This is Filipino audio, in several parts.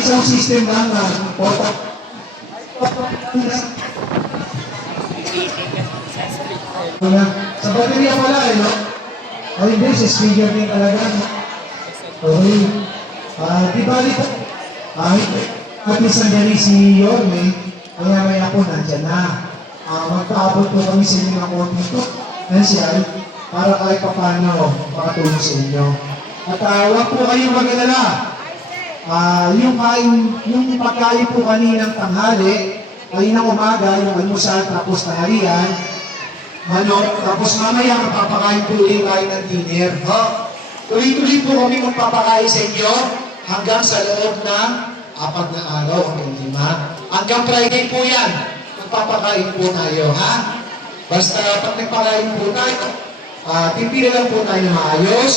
sound system lang na porta. Sa baterya pala eh, no? O hindi, sa speaker din talaga. Okay. Di bali po. At isang gani si Yorme, kaya may ako nandyan na. Magpaabot po kami sa inyo ng konti ito. Nansyal, para kahit pa paano makatulong sa inyo. At huwag po kayong mag-alala. Yung pagkain po kaninang tanghali, kaninang umaga, yung almusal, tapos tanghalian, manok, tapos mamaya magpapakain po ulit tayo ng dinner. Tuloy-tuloy po kami magpapakain sa inyo hanggang sa loob ng 4 na araw hanggang 5. Hanggang Friday po yan, magpapakain po tayo, ha? Basta pag nagpakain po tayo, tipila lang po tayo maayos,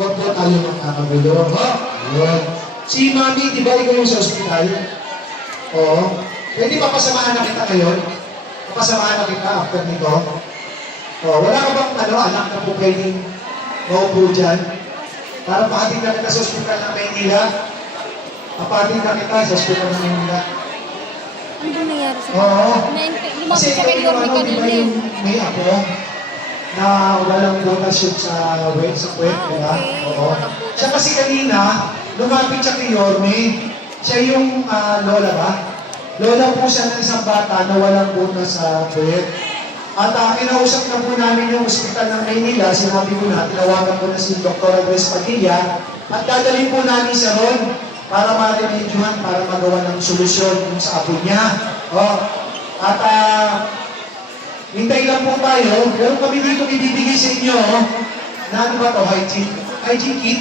huwag po tayo magkakagulo, ha? Yun. Si Mami, di ba ikaw yung sa ospital? Oo. Pwede pa pasamahan na kita ngayon? Papasamahan na kita after nito? Oo. Wala ka bang anak na po pwedeng maupo dyan? Para pahatid na kita sa ospital ng Maynila? Pahatid na kita sa ospital ng Maynila? Ano ba nangyari sa Oo. Lumapit sa kay Yorme kanina eh. May ako na walang donation sa puwet, di ba? Okay. Oo. Siya kasi kanina, lumapit siya kay Yorme. Siya yung lola ba? Lola po siya ng isang bata na walang butas sa puwet. At kinausap na po namin yung ospital ng Maynila, sinabi ko na, tinawagan ko na si Dr. Andres Padilla, at dadalhin po namin siya ron para ma-remedyohan, para magawa ng solusyon sa apo niya. At hintay lang po tayo, pero kami dito ibibigay sa inyo, na ano ba ito, hygiene kit?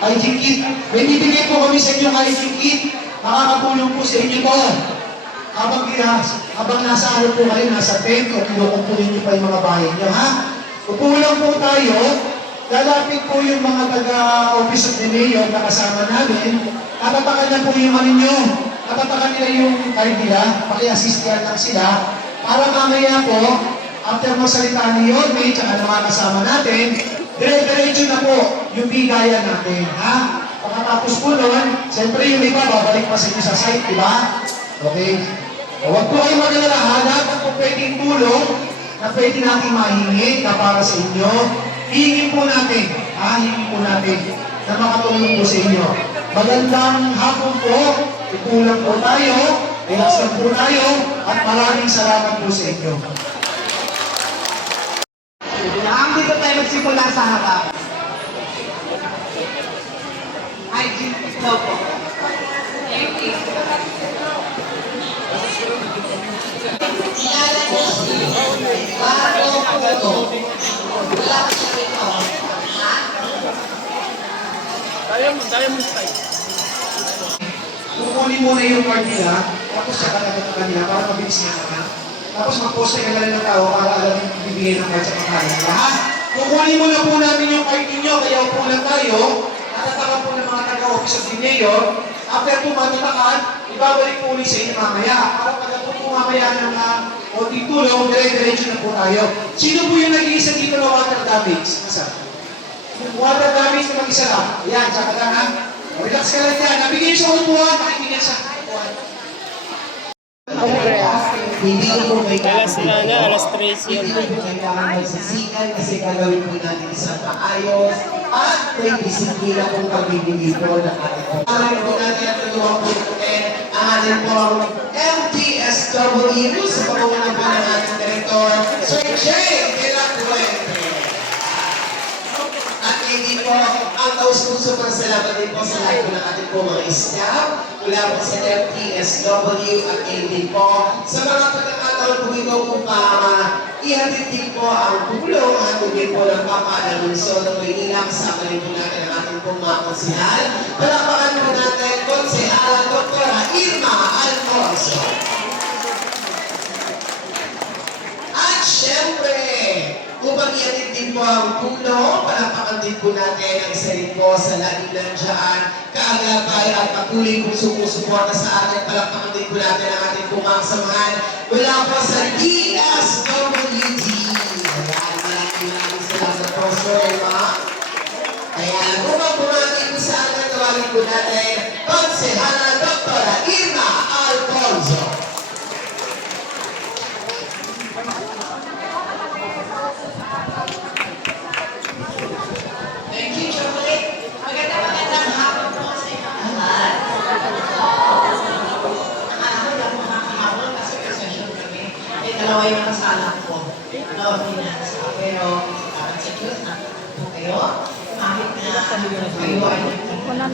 Hygiene kit. May bibigay po kami sa inyo hygiene kit. Makakatulong po sa inyo to. Habang nasa ano po kayo, nasa tent, o kinukumpulin niyo pa yung mga bahay niyo, ha? Upo lang po tayo, lalapit po yung mga taga-office of the mayor na kasama namin, tatatakan na po yung ano nyo, tatatakan nila yung card nila, paki-assistihan lang sila, para mamaya po, after magsalita ni Yorme, tsaka ng mga kasama natin, dire-diretso na po yung bigayan natin, ha? Pagkatapos po nun, siyempre yung iba, babalik pa sa inyo sa site, di ba? Okay? Huwag po kayo mag-alala, hanap kung pwedeng tulong na pwede natin mahingi na para sa inyo. Hingin po natin, hingin po natin na makatulong po sa inyo. Magandang hapon po, ikulang po tayo, relax lang po tayo, at maraming salamat po sa inyo. Dito tayo magsimula sa harap. Hygiene daw po. Diamond style. Kukunin muna yung card nila, tapos saka na kanila para mabilis niya naman. Tapos mag-post na ng tao para alam yung bibigyan ng card sa pagkain nila. Kukunin muna po namin yung card ninyo, kaya upo lang tayo. Natatakan po ng mga taga-office of the mayor. After po matatakan, ibabalik po ulit sa inyo mamaya. Para pagdating po mamaya ng konting tulong, dire-diretso na po tayo. Sino po yung nag-iisa dito na water damage? Masa? Water damage na mag-isa lang. Ayan, tsaka lang ha. Relax ka lang yan. Nabigay sa upuan, pakinggan sa upuan. Hindi ko po may Alas 3 yun. Hindi ko kailangan magsisigan kasi gagawin po natin isang maayos at may disiplina kung pagbibigay po ng ating po. Alam po natin ang tulungan po ang ating pong MTSW sa pagkakunan po ng ating direktor, Sir Jay Delacuente. At hindi po, ang taus-puso pang salamat din po sa lahat po ng ating po mga staff, mula po sa MTSW at hindi po sa mga pagkakataon po ito kung ihatid din po ang tulong at hindi po ng Papa Alonso ng Maynila kasama rin po natin ang ating pong mga konsihal. Palapakan po natin Konsihal Dr. Irma Alfonso. At syempre, upang iatid din po ang tulong, palapakan din po natin ang isa rin po sa laging nandiyan, kaagapay at patuloy kong sumusuporta sa atin. Palapakan din po natin ang ating pumang samahan mula po sa DSWD. Maraming salamat po, Sir Emma. Kaya upang pumating po sa atin, tawagin po natin Konsehala Dr. Irma Alfonso. Thank you, Chocolate. Magandang hapon po sa inyo lahat. Nakakala mo nakakahapon kasi session kami. May dalawa yung kasala ko. No, finance. Pero, sa Diyos, nakakita po kayo. Kahit na kayo ay wala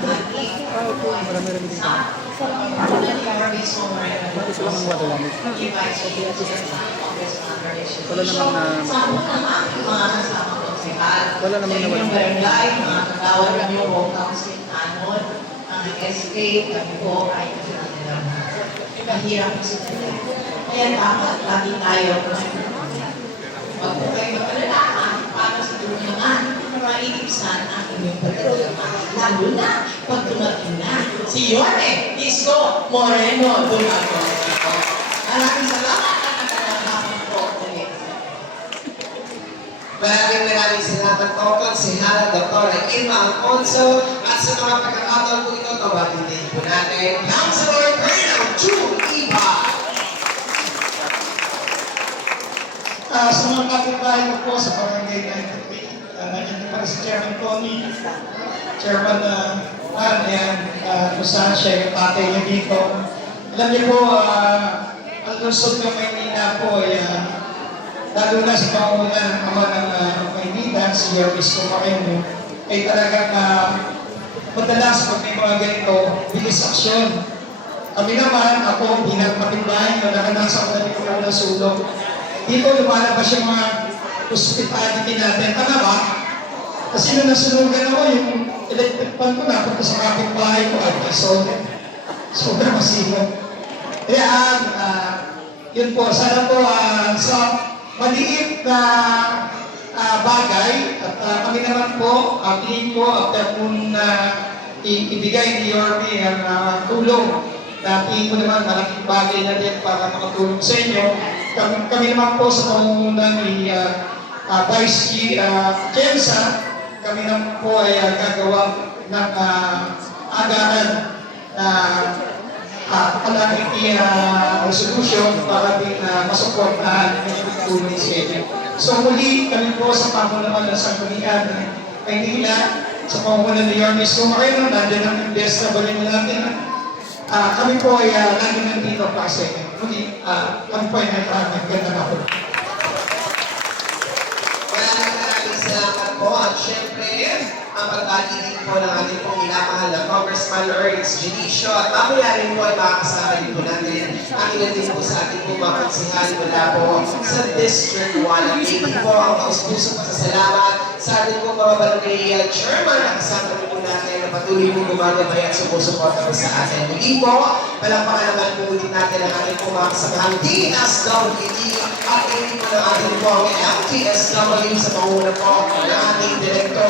namang nawala. Yung barangay, mga kagawad nyo, Hong Council, Anon, mga SK, kami po ay nakilala. Mahirap po sila. Kaya dapat lagi tayo wag po kayo magpalalaman para sa tulungan para maibsan ang inyong pagkakama. Lalo na pag dumating na si Yorme Isko Moreno Dumago. Maraming salamat at nagkakalaman po ulit. Maraming salamat po, Konsehala Dr. Irma Alfonso. At sa mga pagkakataon po ito, tawatin din po natin, Councilor Colonel June Iba. Sa mga kapitbahay ko po sa Barangay 93, nandiyan pa si Chairman Tony, Chairman Han, kung saan siya yung tatay niya dito. Alam niyo po, ang lungsod ng Maynila po ay lalo na sa panguna ng ama ng Maynila, si Yormis Moreno, ay talagang madalas pag may mga ganito, bilis aksyon. Kami naman, ako bilang kapitbahay na nakanasa ko na rin ng sulong, dito lumalabas yung mga hospitality natin. Tama ba? Kasi nung nasunugan ako, yung electric fan ko napunta sa kapitbahay ko at sobrang masigaw. Kaya, yun po, sana po sa maliit na bagay at kami naman po, tingin ko, after kung ibigay ni Yorme ang tulong, na tingin ko naman malaking bagay na din para makatulong sa inyo. Kami naman po sa pangunguna ni Vice Jensa, kami naman po ay gagawa ng agaran na calamity resolution para din masuportahan ng tulong sa inyo. So muli kami po sa pangunguna ng Sanggunian Maynila, sa pangunguna ni Yormes Moreno, nandiyan ang DSW natin. Kami po ay lagi nandito para sa inyo. Muli, kami po ay nagkaganda na po. Maraming salamat po. At syempre, ang pagbati din po ng ating pong minamahal na Congressman Ernest Judisio. At mamaya rin po ay makakasama din po natin ang ilan din po sa ating pong mga konsihan mula po sa District 1. At thank you po ang kauspuso pasasalamat sa ating pong mga barangay chairman na kasama po natin na patuloy po gumagabay at sumusuporta po sa atin. Muli po, palakpakan naman po ulit natin ang ating pong mga kasamahang DSWD at hindi po ng ating pong MTSW sa panguna po ng ating Director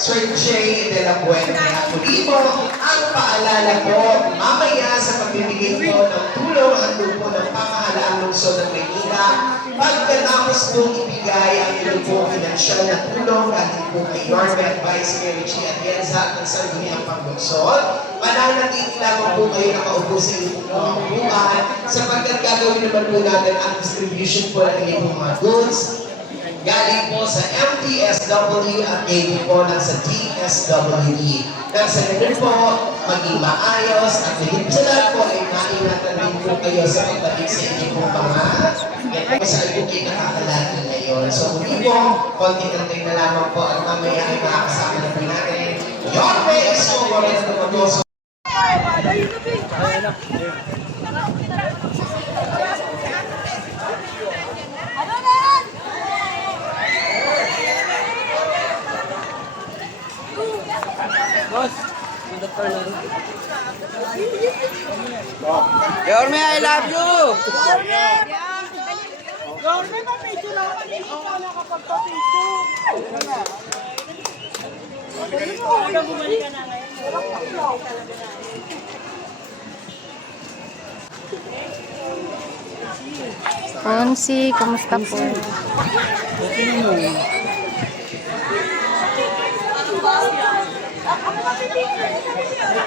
Sir J. De La Puente. At muli po, ang paalala po, mamaya sa pagbibigay po ng tulong at po ng pamahalaang lungsod ng Maynila, pagkatapos pong ibigay ang inyong po pinansyal na tulong galing po kay Yorme at Vice Mayor Richie Atienza at ng Sangguniang Panglunsod, mananatili lamang po kayo nakaupo sa inyong pangbuhan sapagkat gagawin naman po natin ang distribution po ng inyong mga goods galing po sa MTSW at galing po sa DSWD. Nang sa ganun po, maging maayos at higit sa lahat po ay maingatan rin po kayo sa pagbalik sa inyong po mga kung saan po kayo nakakalala ngayon. So hindi po, konti-konti na lamang po at mamaya ay makakasama na po natin. Yorme Isko Moreno Dumago. Boss, Yorme, I love you! Yorme, pa-picture lang. Hindi ka nakapagpa-picture. Bumalik ka na ngayon. Konsi, kamusta po?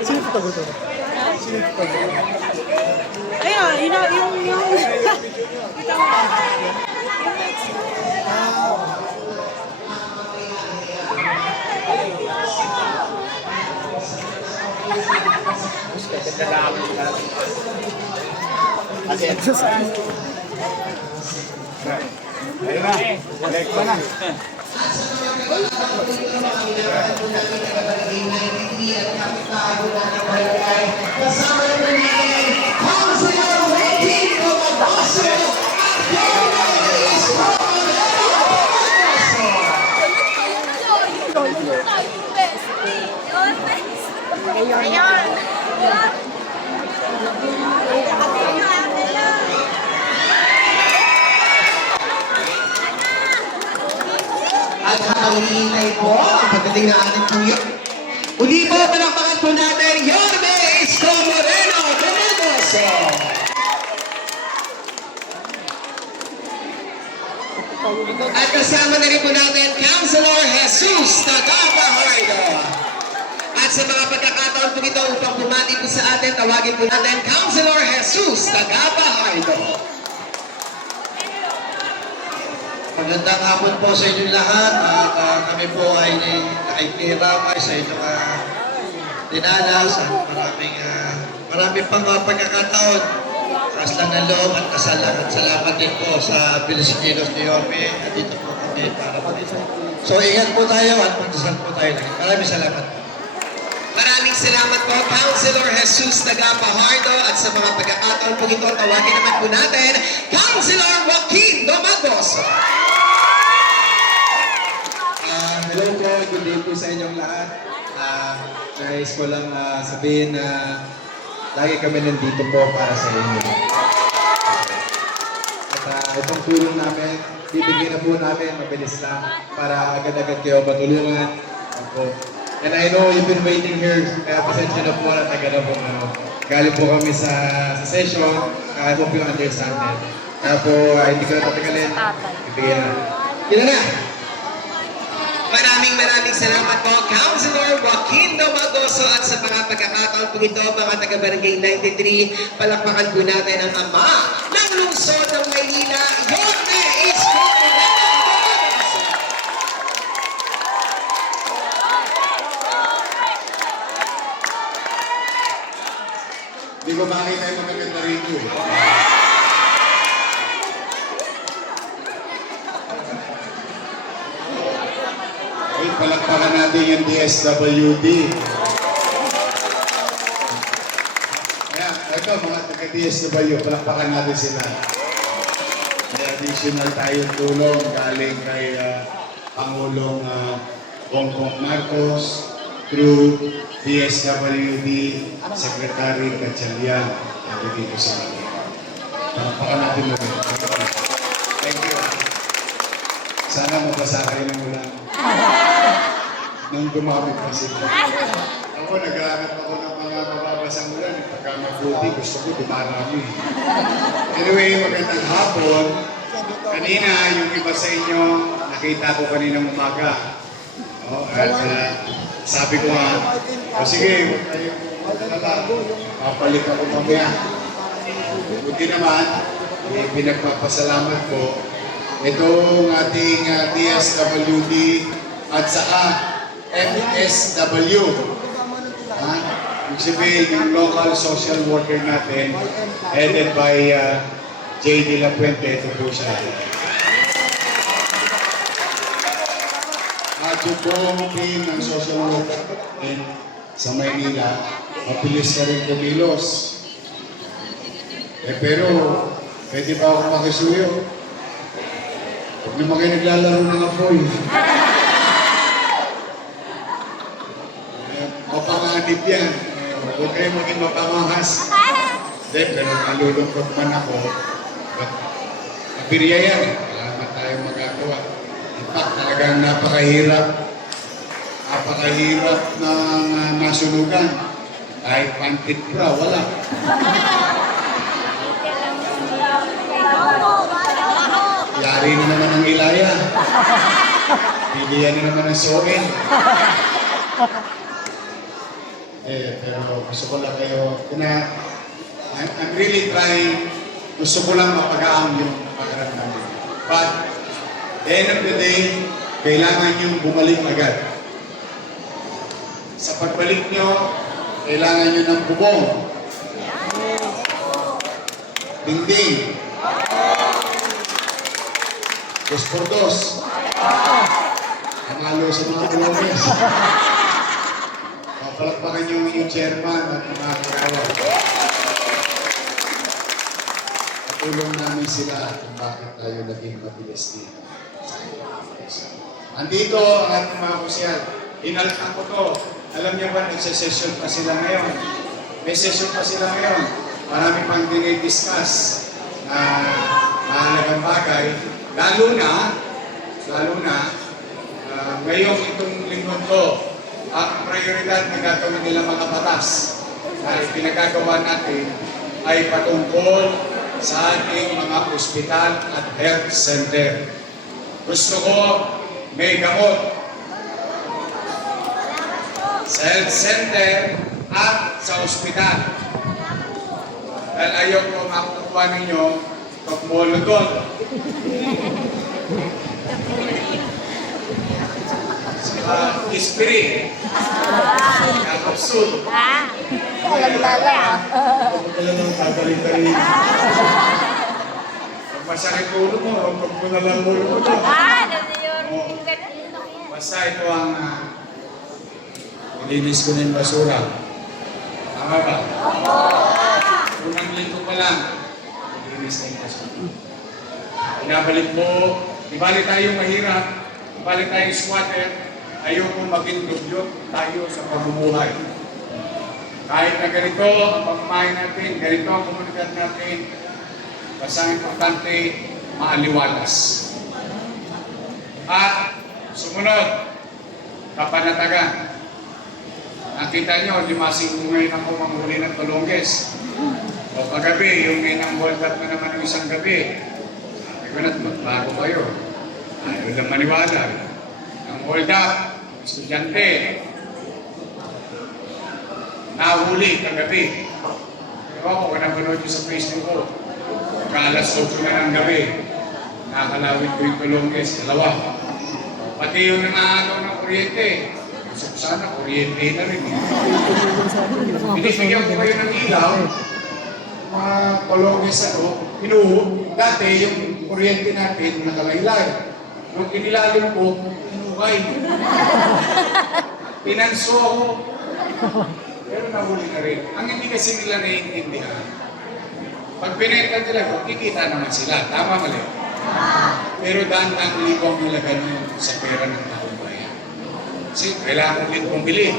Sino ito? Ayun, yung... Kita mo. Kasama na po natin, Councilor Ricky Comagoso at Flores At habang hinihintay po ang pagdating ng ating tuyo, uli po palakpakan po natin, Yorme Isko Moreno Comagoso. At kasama na rin po natin, Councilor Jesus Tagapahardo. At sa mga pagkakataon po ito upang bumati po sa atin, tawagin po natin, Councilor Jesus Tagapahardo. Magandang hapon po sa inyo lahat at kami po ay nakikiramay sa inyong dinalas at maraming pang pagkakataon. Taas lang ng loob at salamat din po sa Pilipinos ni Yorme at dito po kami para po dito. So ingat po tayo at magdasal po tayo. Maraming salamat. Maraming salamat po, Councilor Jesus Tagapahardo. At sa mga pagkakataon po ito, tawagin naman po natin, Councilor Joaquin Domagoso. Hello po, good day po sa inyong lahat. Nais ko lang sabihin na lagi kami nandito po para sa inyo. At itong tulong namin, bibigyan na po namin, mabilis lang, para agad-agad kayo matulungan. And I know you've been waiting here, kaya pasensya na po na taga na po. Galing po kami sa session, kaya po yung understanding. Kaya po, hindi ko na patagalin, bibigyan na. Kina na! Maraming salamat po, Councilor Joaquin Domagoso. At sa mga pagkakataon po ito, mga taga-Barangay 93, palakpakan po natin ang ama ng lungsod ng Maynila, Yorme Isko Moreno Domagoso. Hindi ko makita yung magaganda rito eh. Ay, palakpakan natin yung DSWD. Kaya, ito mga taga-DSW, palakpakan natin sila. May additional tayong tulong galing kay Pangulong Bongbong Marcos through DSWD Secretary Gatchalian na dito sa atin. Palakpakan natin ulit. Thank you. Sana mabasa kayo ng ulan. Nang dumami pa sila. Ako, nag-aaral ako ng mga mababasang ulan. Pagka mabuti, gusto ko dumarami. Anyway, magandang hapon. Kanina, yung iba sa inyo, nakita ko kaninang umaga. At sabi ko nga, sige, huwag kayong magkala. Papalit ako mamaya. Buti naman, pinagpapasalamat ko itong ating DSWD at saka MSW. Ibig sabihin, yung local social worker natin, headed by J. De La Puente, ito po siya. At yung buong team ng social worker natin sa Maynila, mabilis ka rin kumilos. Pero, pwede ba ako makisuyo? Huwag naman kayo naglalaro ng apoy. Mapanganib yan. Huwag kayo maging mapamahas. Hindi, pero nalulungkot man ako. Mabirya yan. Wala naman tayong magagawa. In fact, talagang napakahirap. Napakahirap ng masunugan. Kahit pantit bra, wala. Yari na naman ang ilaya. Pilihan na naman ang soin. Pero gusto ko lang kayo, I'm really trying, gusto ko lang mapagaan yung pakiramdam niyo. But, the end of the day, kailangan yung bumalik agad. Sa pagbalik nyo, kailangan nyo ng bubong, dingding, 2x2, panalo sa mga Colombias. Palakpakan yung chairman at mga kagawa. Patulong namin sila kung bakit tayo naging mabilis dito. Andito ang ating mga kusyal. Inalatan ko to. Alam niyo ba, nagsesesyon pa sila ngayon. May session pa sila ngayon. Marami pang dinidiscuss na mahalagang bagay. Lalo na, ngayong itong lingkod to, ang prioridad na gagawin nila mga batas na pinagagawa natin ay patungkol sa ating mga ospital at health center. Gusto ko may gamot sa health center at sa ospital. Dahil ayaw ko makukuha ninyo pagmulutol. Ispirin. Kapsul. Walang-lala. Huwag ka lang tataling-taling. Pag masakit ulo mo, pag mo na lang ulo mo to. Basta ito ang nilinis ko na yung basura. Tama ba? Unang linggo pa lang, nilinis na yung basura. Pinabalik mo, di bali tayo mahirap, di bali tayo squatter, ayaw mo maging dugyot tayo sa pamumuhay. Kahit na ganito ang pamamahay natin, ganito ang komunidad natin, basta ang importante, maaliwalas. At sumunod, kapanatagan. Nakita nyo, limasing ko ngayon ako manghuli ng tulongges. O paggabi, yung ngayon ang hold up na naman ng isang gabi. Sabi ko na't magbago kayo. Ayaw lang maniwala. Ang hold up, estudyante, nahuli kagabi. Ewan ko, kung napanood nyo sa Facebook ko, alas 8 na ng gabi, nakakalawit ko yung tulongges, 2. Pati yung nangaagaw ng kuryente, gusto ko sana kuryente na rin. Binibigyan ko kayo ng ilaw, mga tulongges dati yung kuryente natin nakalaylay. Nung inilalim ko, inukay. Pinanso ako. Pero nahuli na rin. Ang hindi kasi nila naiintindihan. Pag pinenta nila, kikita naman sila. Tama, mali. Pero daan-daan libong nilagay nyo sa pera ng taong bayan. Kasi kailangan ulit bumili.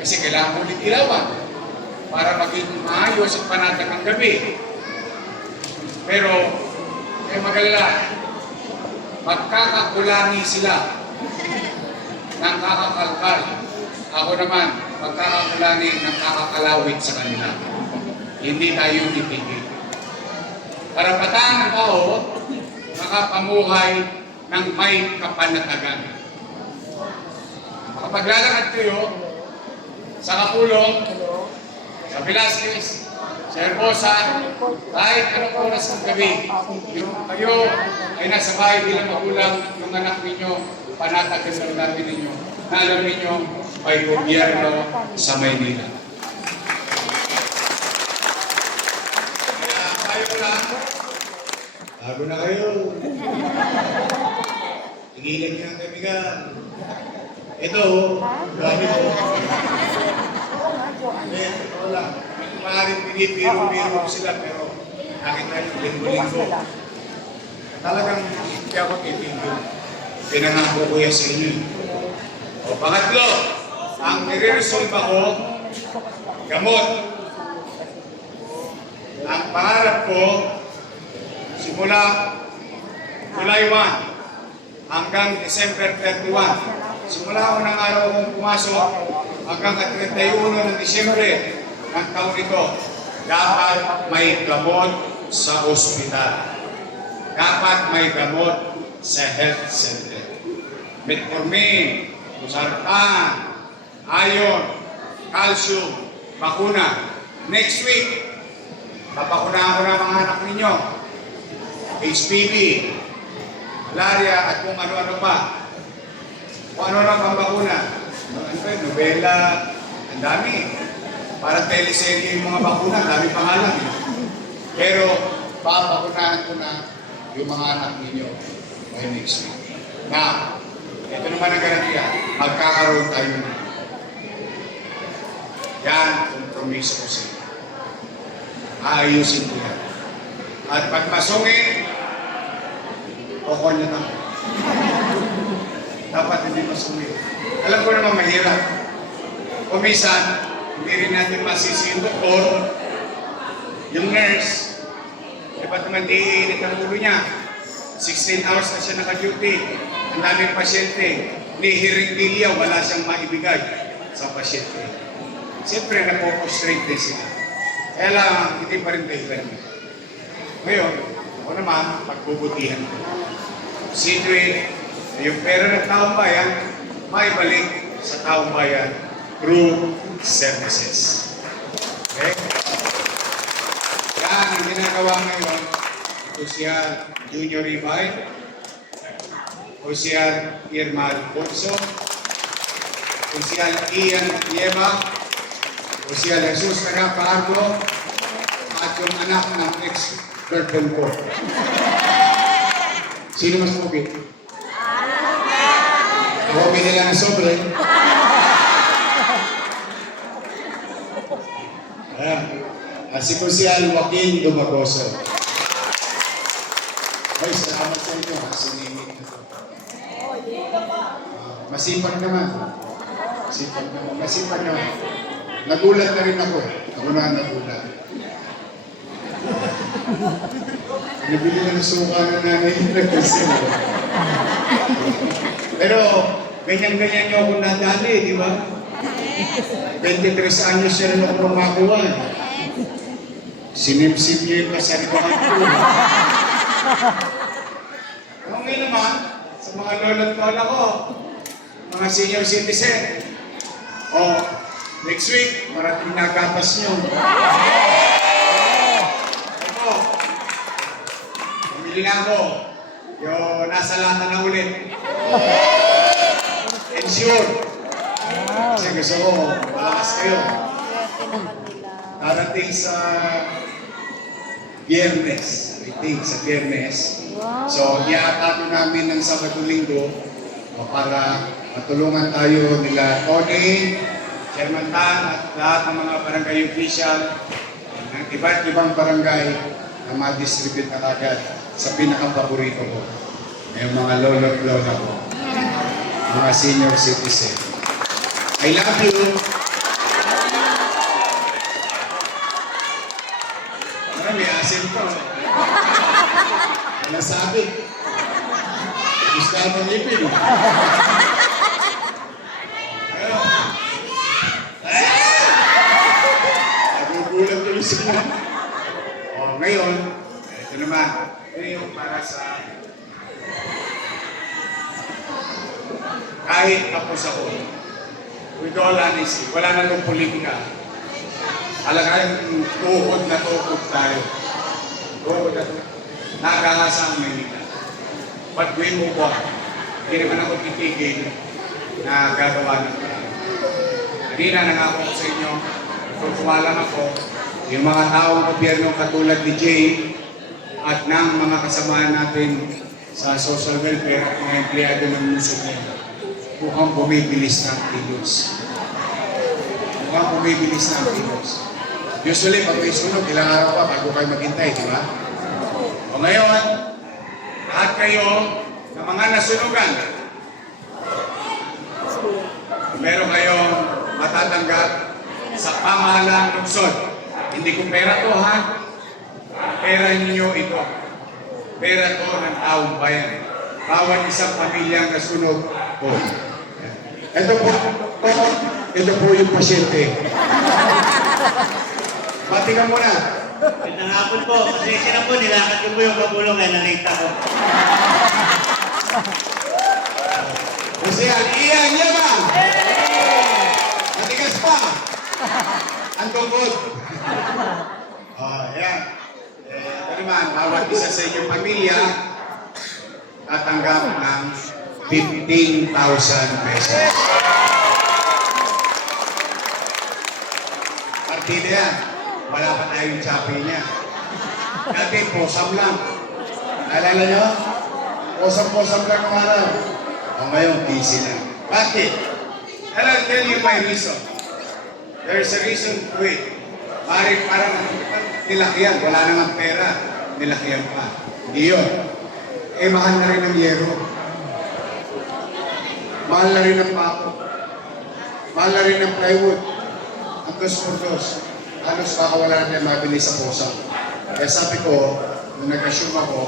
Kasi kailangan ulit ilawan. Para maging maayos at panatag ng gabi. Pero, kaya magalala, magkakakulangi sila ng kakakalkal. Ako naman, magkakakulangi ng kakakalawit sa kanila. Hindi tayo titigil. Karapatan ng tao, makapamuhay ng may kapanatagan. Makapaglalakad kayo sa Kapulong, sa Velasquez, sa Herbosa, kahit anong oras ng gabi, kayo ay nasa bahay bilang magulang, yung anak ninyo, panatag sa labi ninyo, na alam ninyo, may gobyerno sa Maynila. Kaya kayo lang, bago na kayo. Tigilan niyo ang kaibigan. Ito, grabe po. Wala. Maaaring pinipiro-piro sila, pero nakita niyo linggo-linggo. Talagang hindi ako titigil. Pinangako ko yan sa inyo. O pangatlo, ang nire-resolve ako, gamot. Ang pangarap ko, simula July 1 hanggang December 31. Simula unang araw kong pumasok hanggang 31 ng Disyembre ng taon ito, dapat may gamot sa ospital. Dapat may gamot sa health center. Metformin, Sartan, Iron, calcium, bakuna. Next week, papakunahan ko na mga anak ninyo. HPV, malaria, at kung ano-ano pa. Kung ano-ano pang bakuna. Ano ba, nobela, ang dami. Parang teleserye yung mga bakuna, ang dami pangalan. Pero, papakunahan ko na yung mga anak ninyo by next week. Now, ito naman ang garantiya, magkakaroon tayo ng yan, kompromiso ko sa inyo. Aayusin ko yan. At pag masungit, kukuha na ako. Dapat hindi masungit. Alam ko naman mahirap. Kumisan, hindi rin natin masisi yung doktor, yung nurse, ba't naman iinit ang ulo niya? 16 hours na siya naka-duty. Ang daming pasyente. Ni hiring wala siyang maibigay sa pasyente. Siyempre, napopostrate din sila. Kaya lang, hindi pa rin tayo. Ngayon, ako naman, pagbubutihan ko. Sidway, yung pera ng taong bayan, maibalik sa taong bayan through services. Okay? Yan ang ginagawa ngayon. Ito siya Junior Ribay, o siya Irma Alfonso, o siya Ian Nieva, o siya Jesus Nagapaargo, at yung anak ng ex-girlfriend ko. Sino mas pogi? Ako binila ng sobre. Ayan. Si Kusial Joaquin Dumagoso. Ay, salamat sa inyo. Sinimik na ito. Masipag naman. Masipag naman. Masipag naman. Nagulat na rin ako. Ako na nagulat. Nabili na ng suka na nanay nila kasi. Pero, ganyan-ganyan niyo ako nadali, di ba? 23 anyos siya rin ako makuha. Sinipsip niyo yung kasaripan ko. Okay naman, sa mga lolo't lola ko, mga senior citizen, next week, marating nagapas niyo. Ako, pumili na ako. Yung nasa lata na ulit. Ensure. Kasi gusto ko, malakas kayo. Darating sa Biyernes. I think sa Biyernes. So, iatado namin ng Sabado-Linggo para matulungan tayo nila Tony, Chairman Tan, at lahat ng mga barangay official ng iba't ibang barangay na ma-distribute na agad sa pinaka-paborito ko. Yung mga lolo't lola ko. Mga senior citizen. I love you. May asin ko. Ano sabi? Gusto ka ng ipin. Nagugulat ko yung sila. Ngayon, ito naman. Ngayon para sa kahit tapos ako. With all honesty, wala na nung politika. Alagay, tuhod na tuhod tayo. Tuhod na tuhod. Nakakasa ang Maynila. But we move on. Hindi naman ako titigil na gagawa ng parang. Kanina nangako ko sa inyo, tutuwa lang ako, yung mga taong gobyerno katulad ni Jay at ng mga kasamahan natin sa social welfare at mga empleyado ng munisipyo, mukhang bumibilis ng kilos. Mukhang bumibilis ng kilos. Usually, pag may sunog, ilang araw pa bago kayo maghintay, di ba? O ngayon, lahat kayo na mga nasunugan, meron kayong matatanggap sa pamahalang lungsod. Hindi ko pera to, ha? Pera ninyo ito. Pera to ng taong bayan. Bawat isang pamilyang nasunog po. Ito po yung pasyente. Pati ka muna. Magandang hapon po. Pasensya na po, nilakad ko po yung pabulong kaya nakita ko. Kasi Ian Nieva! Matigas pa! Ang tungkol. Oh, yan. Ito naman, bawat isa sa inyong pamilya, tatanggap ng 15,000 pesos. Partida yan. Wala pa tayong choppy niya. Dati, posam lang. Naalala nyo? Posam-posam lang ng araw. O ngayon, busy na. Bakit? And I'll tell you my reason. There's a reason to it. Parang nilakyan. Wala namang pera. Nilakyan pa. Hindi yun. Mahal na rin ang yero. Mahal na rin ang pako. Mahal na rin ang plywood. Ang dos-por-dos. Halos makawala na mabili sa posa. Kaya sabi ko, nung nag-assume ako,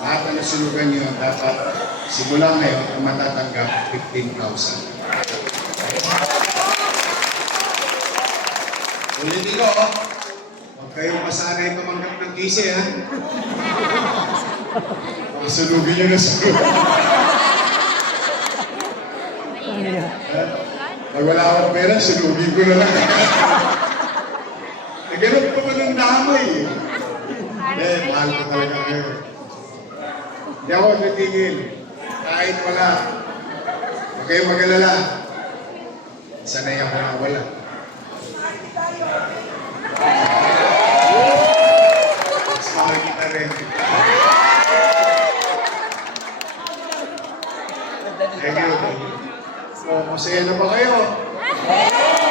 lahat ng nasunugan nyo, dapat simula ngayon ang matatanggap 15,000. Ulitin ko, huwag kayong masanay tumanggap ng kisi, ha? Masunugin nyo na sunod. Pag wala akong pera, sunugin ko na lang. Nagano'n pa ba ng damay? Mahal ko talaga kayo. Hindi ako titigil. Kahit wala. Huwag kayong mag-alala. Sanay ako na wala. Mas mahal kita rin. Thank you. So, masaya na ba kayo?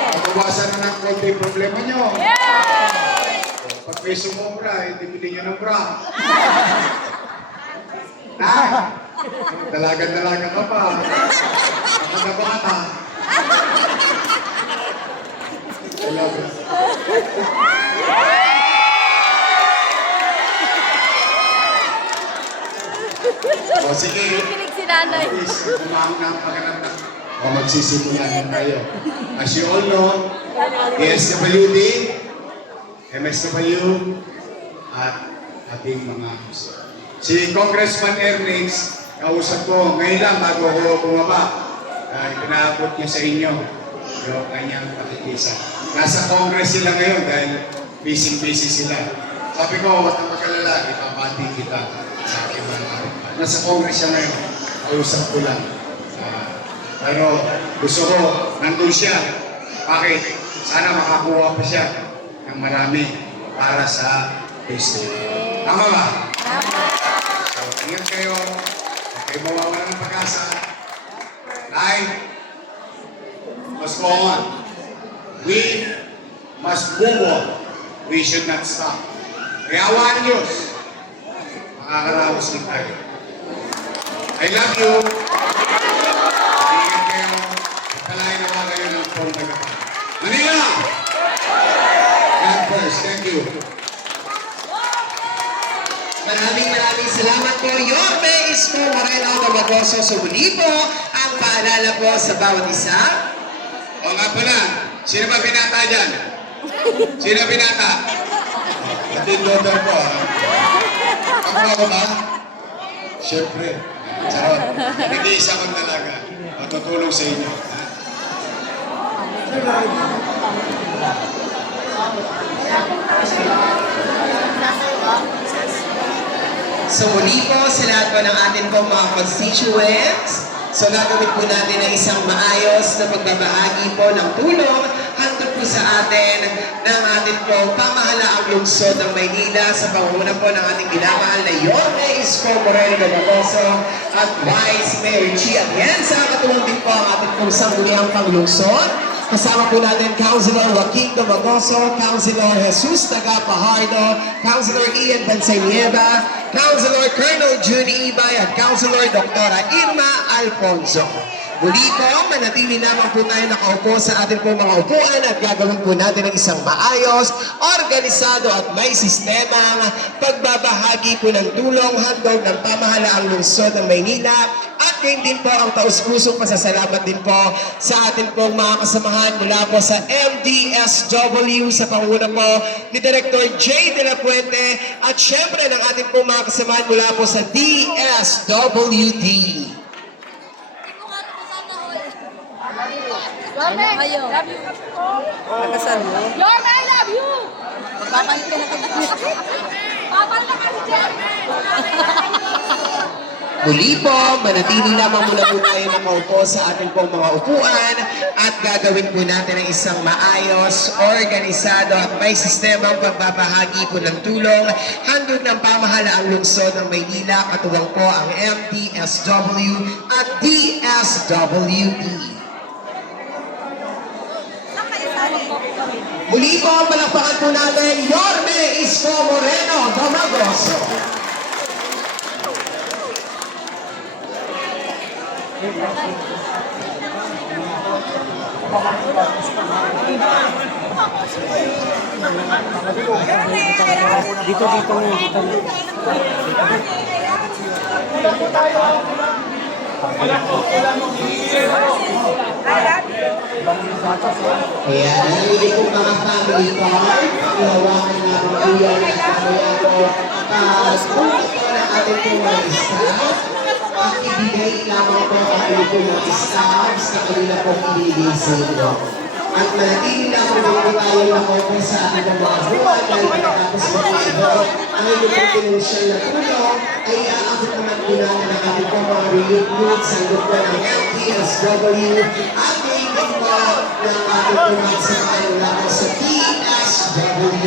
Mabawasan na ng konti problema nyo. Pag may sumobra, hindi bilhin nyo ng bra. Dalaga-dalaga ka pa. Nakakabata. I love it. O sige. Pinipilig si nanay. Please, kumahang na ang pagkakanta. O magsisimulan na tayo. As you all know, DSWD, MSW, at ating mga si Congressman Ernix, kausap ko ngayon lang bago ako bumaba. Pinaabot niya sa inyo yung kanyang pakikisa. Nasa Congress sila ngayon dahil busy-busy sila. Sabi ko, huwag kang mag-alala, ipapati kita sa aking mga kapitbahay. Nasa Congress siya ngayon, kausap ko lang. Pero gusto ko, nandun siya. Bakit? Sana makakuha pa siya ng marami para sa district. Tama ba? So, ingat kayo. Huwag kayo mawawala ng pag-asa. Life must go on. We must move on. We should not stop. Kaya awan Diyos. Makakaraos din tayo. I love you. Ingat kayo. Pagkalain naman kayo ng phone na kapag. Manila! God first. Thank you. Maraming salamat po. Yorme Isko Moreno Magoso. So muli po ang paalala po sa bawat isa. O nga pala, sino ba binata dyan? Sino binata? Ating daughter po. Ako ba? Siyempre. Charot. Nag-iisa kong talaga. Matutulong sa inyo. So muli po sa lahat po ng atin po mga constituents, so nagawin po natin ang isang maayos na pagbabahagi po ng tulong handog po sa atin ng atin po pamahalaang lungsod ng Maynila sa pangunguna po ng ating ginamahal na Yorme Isko Moreno Magoso at Vice Mayor Chi Atienza. Katulong din po ang ating pong sangguniang panglungsod. Kasama po natin Councilor Joaquin Domagoso, Councilor Jesus Tagapahardo, Councilor Ian Bansaynieva, Councilor Colonel Junie Ibay at Councilor Dr. Irma Alfonso. Muli po, manatili naman po tayo nakaupo sa ating po mga upuan at gagawin po natin ang isang maayos, organisado at may sistemang pagbabahagi po ng tulong handog ng pamahalaang lungsod ng Maynila at ngayon din po ang taus-pusong pasasalamat din po sa ating pong mga kasamahan mula po sa MDSW sa panguna po ni Director J. De La Puente at syempre ng ating pong mga kasamahan mula po sa DSWD. Yorme, kayo. Love you. Nagkasal mo? Yorme, I love you. Babalik ka na kita. Babal na kasi Yorme. Muli po, manatili lamang muna po tayo nakaupo sa ating pong mga upuan at gagawin po natin ang isang maayos, organisado at may sistemang pagbabahagi po ng tulong handog ng pamahalaang lungsod ng Maynila, katuwang po ang MTSW at DSWD. Muli po, palakpakan po natin, Yorme Isko Moreno Domagoso. Ayan, narinig ko mga family ko, ihawakan na ang kuyan at kamaya ko pagbuhat ko ng ating pong mga staff. At ibigay lamang ko ang ating pong mga staff sa kanila pong ibigay sa inyo. At manatili lamang din tayo nakaupo sa ating pong mga buwan dahil pagkatapos mo po ito, ang inyong pong pinansyal na tulong ay aabot naman po natin ang ating pong mga relief goods sa grupo ng MTSW at ngayon din po ng ating pong mga samahan lamang sa DSWD.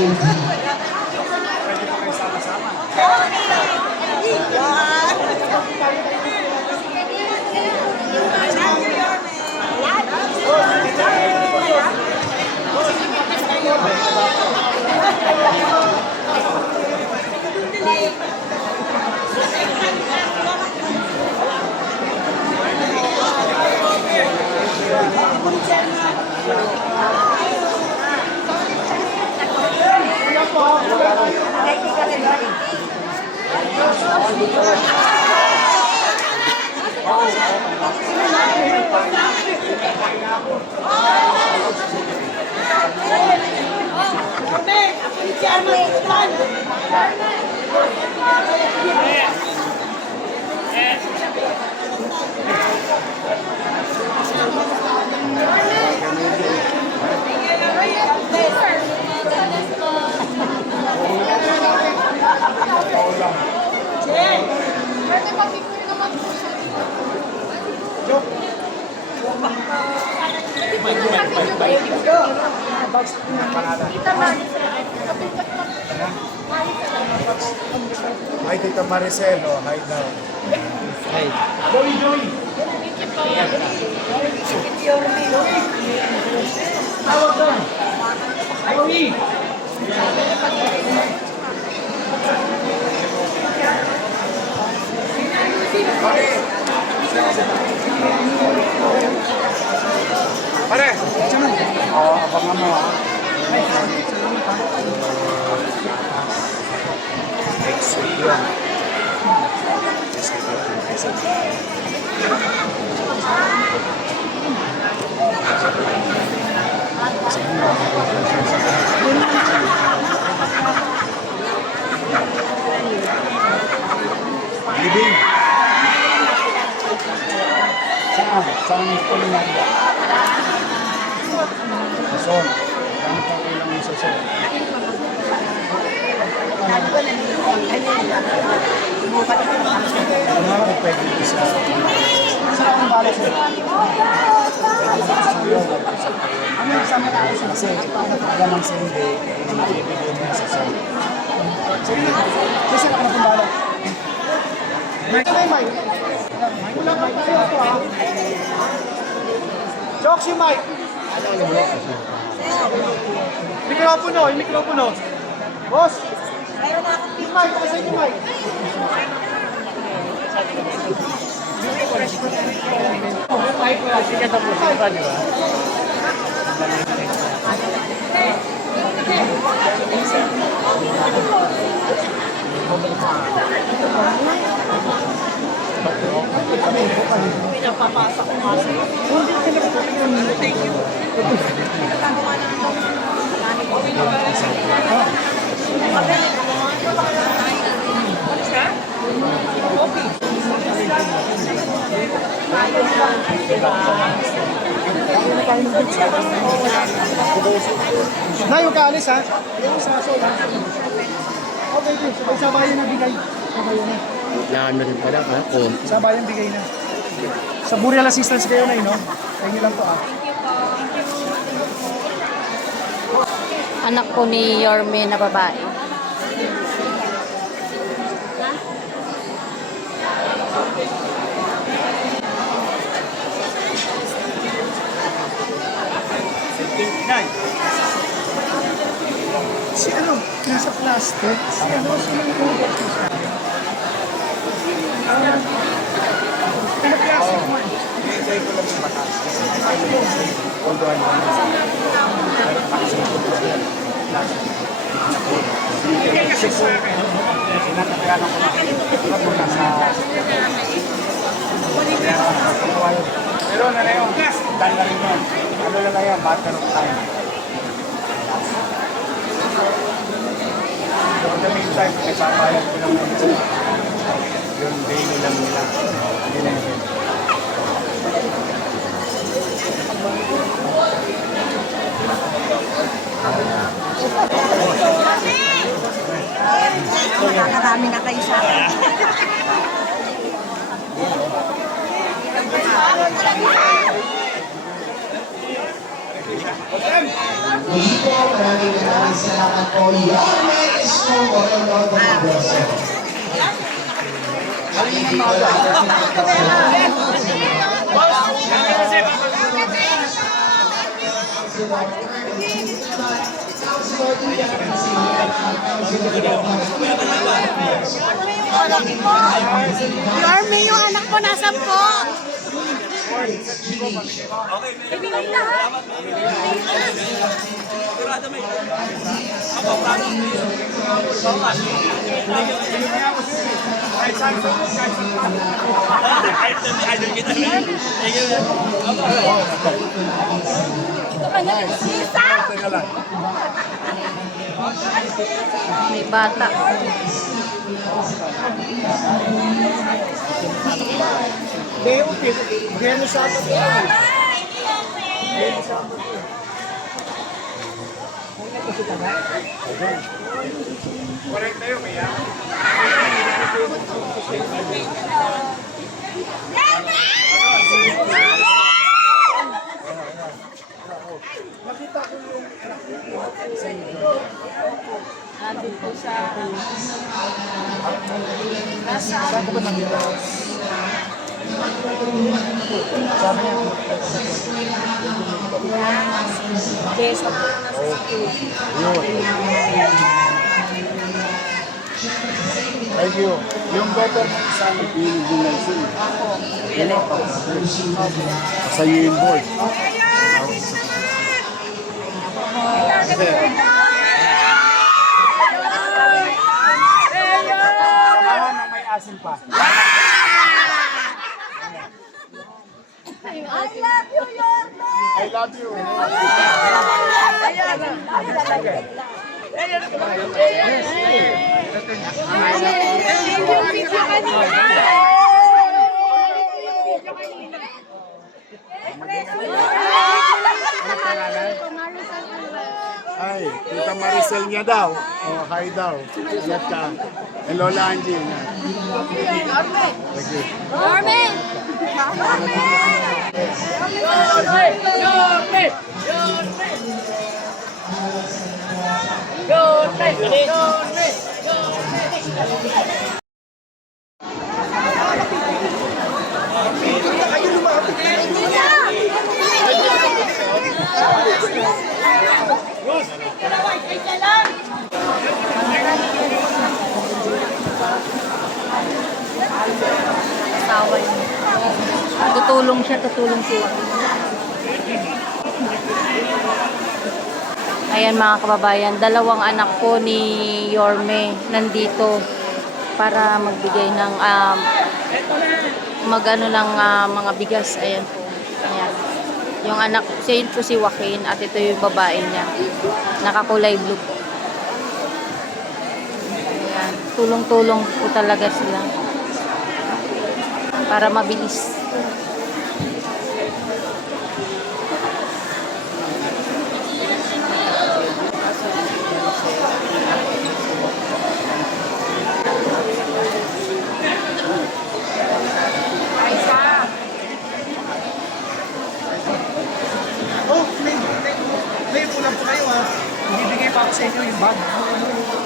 Hi, Tita Maricel. Oh, hi daw. Hi. Joey, Joey. Tawag doon. Joey. Pare. Oo, abangan mo ha. Next week yun. Libing. Saan? Saan ito nila? Son. Ano pa kailang yung sason? Ano ako pwede isa? Saan ang bala sa'yo? Ano yung sama tayo sa kasi? Pagka ng Sunday, ibigay mo sa son. Sige, kasi ako na kumbala. Mike na Mike. Wala Mike tayo ako ha. Jokes yung Mike. Mikropono, yung mikropono. Boss! Yung Mike, kasi yung Mike. Mike, wala siya tapos yung pa, di ba? Pinapapasa ko nga sa'yo. Thank you. Okay. Nay, huwag ka alis ha. Yung sa sola. Okay, please. Sabayan na bigay. Sabayan na. Kailangan mo rin pala ka. Sabayan bigay na. Sa burial assistance kayo na no? Thank you lang po ah. Anak po ni Yorme na babae. Si ano, nasa plastic. Si ano, sino yung ugat mo siya? Ano plastic mo? Hintay ko lang yung batas. Although ano, kasi sa akin, sinatatayanan ko lang. Napunta sa... Pero ano na yun? Dan na rin yun. Ano na yan? Matter of time. So, in the meantime, nagpapayag ko lang naman sila. Yung daily lang nila. Hindi na yun. Nakakarami na kayo sa akin. Muli po, maraming salamat po. Yorme Isko Moreno de Cabroso. Yorme, yung anak ko nasa po. Ibigay lahat. May bata. Gano sa atin. Correct tayo, Maya. Nakita ko yung sa inyo. Nandun po sa... Saan ko ba nakita? Sabi niya. Best of Thank you. Yung daughter mo sa akin, pinig din lang siya. Sa iyo yung board. Samahan na may asin pa. I love you. Ay, Tita Maricel niya daw. O, hi daw. Ingat ka. And Lola Angie. Thank you. asawa niya. Tutulong siya siya. Ayan mga kababayan, dalawang anak po ni Yorme nandito para magbigay ng magano ng mga bigas. Ayan po. Ayan. Yung anak, siya po si Joaquin at ito yung babae niya. Nakakulay blue po. Ayan. Tulong-tulong po talaga sila para mabilis.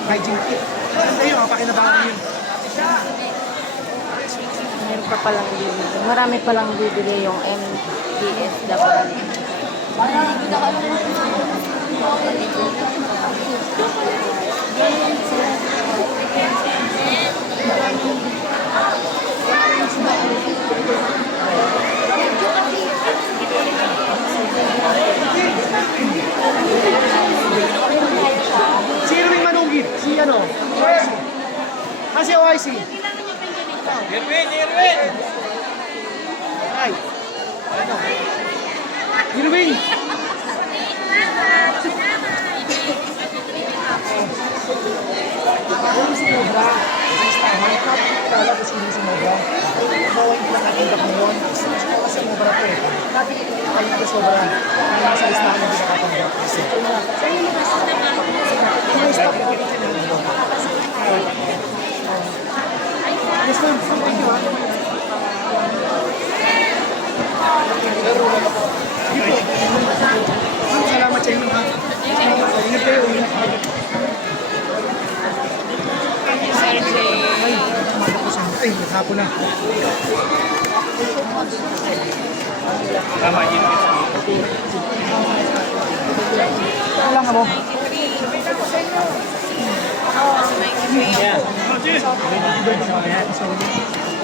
hygiene kit. Maganda yun, mapakinabangan yun. Meron pa palang bibili. Marami palang bibili yung MDSW. Si Irwin Manugit, si ano? OIC. Si OIC. Irwin! Ay. Ano? Irwin! Ano si Mobra? Talaga si Mobra. Bawa hindi lang natin dak ngayon. Kasi Mobra po eh. Natin kayo na sobra. Nasa listahan na hindi nakatanggap. May stop na kita sinunod. Yes, ma'am. Thank you, ha. Salamat sa inyo, ha. Ingat kayo, ingat kayo. Ay, naghapon na. Tama yun. Wala nga mo. Yeah.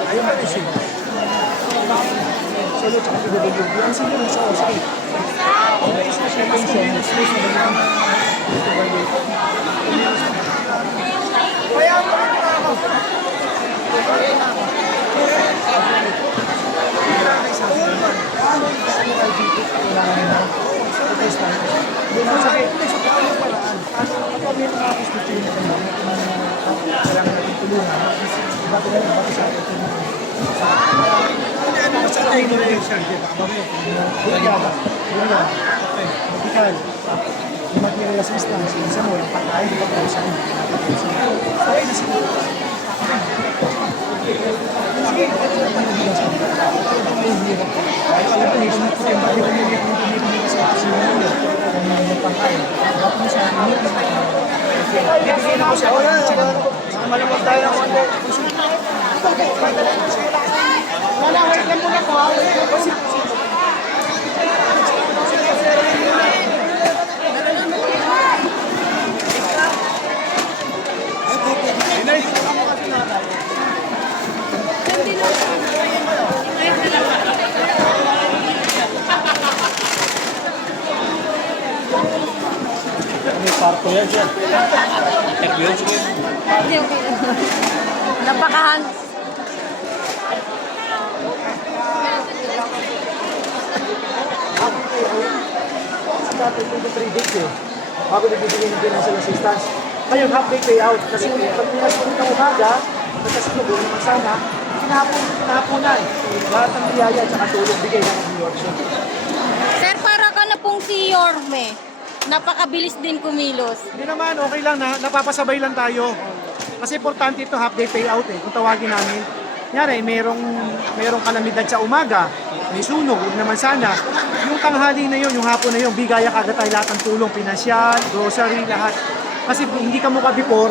Ayaw natin siya. Solo tsaka PWD. Ang sino na sa OSA. Kaya mo ako. Material assistance, isa mo yung pagkain, di ba po sa akin? Malamang tayo ng konti. Wait lang muna po. May parto yan siya. Napakahan. Sa dati, 23 days eh. Bago nagbibigay ng financial assistance. Ngayon, half day payout. Kasi pag pinasunod ng umaga, nagkasunod naman sana, kinahaponan. Lahat ng biyaya at saka tulong bigay ng New York. Sir, para ka na pong si Yorme. Napakabilis din kumilos. Hindi naman, okay lang na napapasabay lang tayo. Kasi importante ito, half day payout eh, kung tawagin namin. Kunyari, merong kalamidad sa umaga, may sunog, huwag naman sana. Yung tanghali na yun, yung hapon na yun, bigaya kagad tayo lahat ng tulong, pinansyal, grocery, lahat. Kasi hindi ka mukha before,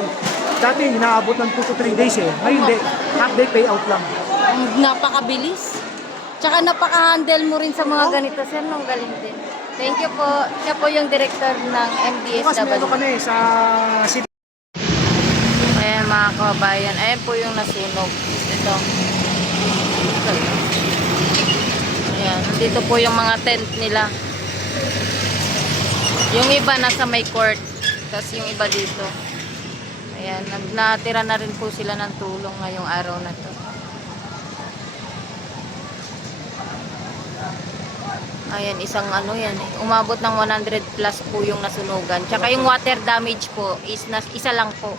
dati inaabot ng 2 to 3 days eh. Ngayon hindi, half day payout lang. Napakabilis. Tsaka napaka-handle mo rin sa mga ganito, sir, nung galing din. Thank you po. Siya po yung director ng Bukas meron MDSW. ka na eh, sa city. Ayan mga kababayan, ayan po yung nasunog. Ito. Ayan, dito po yung mga tent nila. Yung iba nasa may court, tapos yung iba dito. Ayan, natira na rin po sila ng tulong ngayong araw na to. Ayan, isang ano yan eh. Umabot ng 100 plus po yung nasunugan. Tsaka yung water damage po is isa lang po.